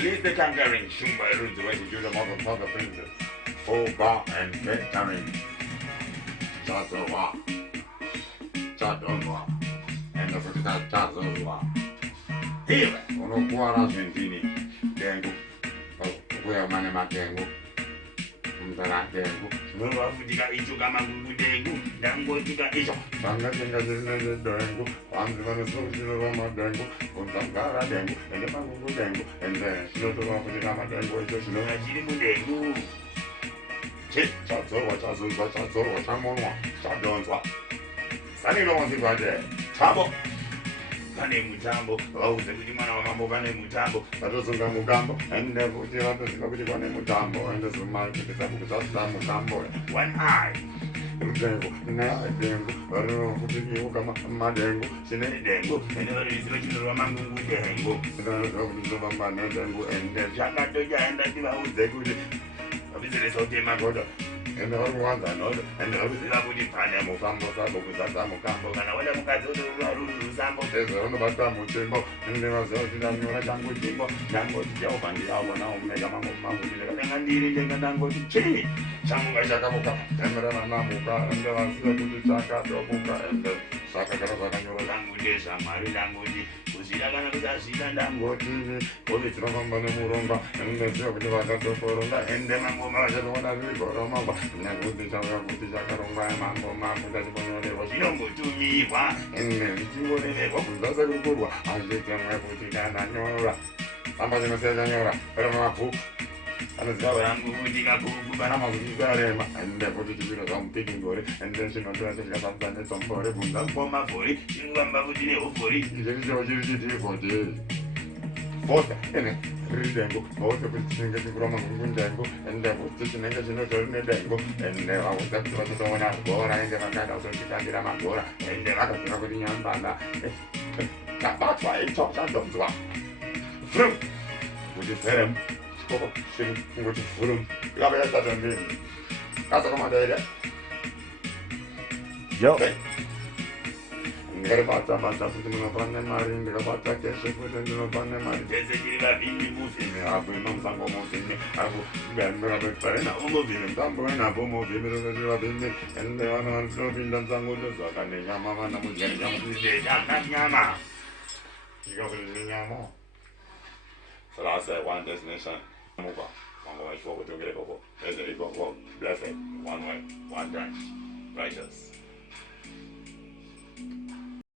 Release the conquering Shumba rules the way to do the motherfucker princess. Full bar and veteran. Chazowa. Chadonwa. And the first Chazowa. Here, uno buona sentini. Dengu. Where mane matengu. Mtara dengu. Nuva futika icho kama mungu dengu. Dango tika icho. Sanga tenga zirine dengu. Amzivane soshiro roma dengu. Kuntamkara dengu. Ende mangungu dengu. Ende shinoto roma futika ma dengu. Icho shinoga shirimu dengu. Che, chazowa, chazowa, chazowa, chamonwa. Chadonwa. Sani no wansi kwaje. Chabo. Pane mutambo, wauze kuti mwana wakambo pane mutambo, vatozonga mugambo, ende kuti vatoziva kuti pane mutambo, ende zumai kuti sabuku zazita mutambo. One eye. Rudengo, ine dengo, varino kuti iuka madengo, sine dengo, ende varisiva chinorwa mangungu dengo. Ndanoziva kuti ndova mane dengo, ende zvakatoja enda tivauze kuti vabizire sote magoda. Ende varuwanza nodo, ende varuziva kuti pane mufambo sabo kuzaza mukambo, kana wada mukazodo varurusambo, tezo vanobata mutimbo, ende vaziva kuti ndanyora changu chimbo, ndangoti Jehovha ndiyawona umega mangu ndineka tenga ndiri tenga ndangoti chii, chamuka chakamuka, temerana namuka, ende vaziva kuti chakatomuka, ende saka kana zvakanyora zangu ndezvamwari ndangoti, kuzvida kana kusazvida ndangoti, kuti tinofamba nemuronga, ende ziva kuti vakatokoronga, ende mangoma vachatoona zvigoromagwa, nekuti chakarongwa mambo mambo tachibonyorerwa zvinongotumirwa ende zvichingorererwa kuzvasa kukurwa azvitemwe kuti ndandanyora samba chinosiya chanyora rema mabhuku anoziva vangu kuti kabhuku kana mazuti karema ende kuti chiviro zvamupiki ngori ende zvinotora tichikasambisa netsombori bvunza mboma vhori chirikufamba kuti nehuvhori icherichewo chiri chitivhoti Bota, ene, ridengo, bota kuti chinenge chikuroma ngundengo, ende kuti chinenge chinotori dengo, ende vauza kuti vatotoona gora, ende vakaenda kutotitambira magora, ende vakaziva kuti nyambanda, kabatwa icho chadonzwa. Vrum! Kuti verem, chikoko chiri kungoti vrum, ikapa yatata mbini. Kasa komandaida? Yo. Ndikabata kuti munofane mari, ndikabata keshe kuti ndinofane mari. Tese chiri vavhimi muvhimi, apo inomusango muvhimi, apo ndikambira pekuparena umuvhimi, mutambo wenapo muvhimi, roseti vavhimi, ende vana vanopinda musango ndozvaka nenyama, vana mudyari nyama, ndidana nyama. Ndikakuti nyama. So that's one destination. Move on. I'm going to show you what to get over. There's a go, blessed, one way, one time, righteous.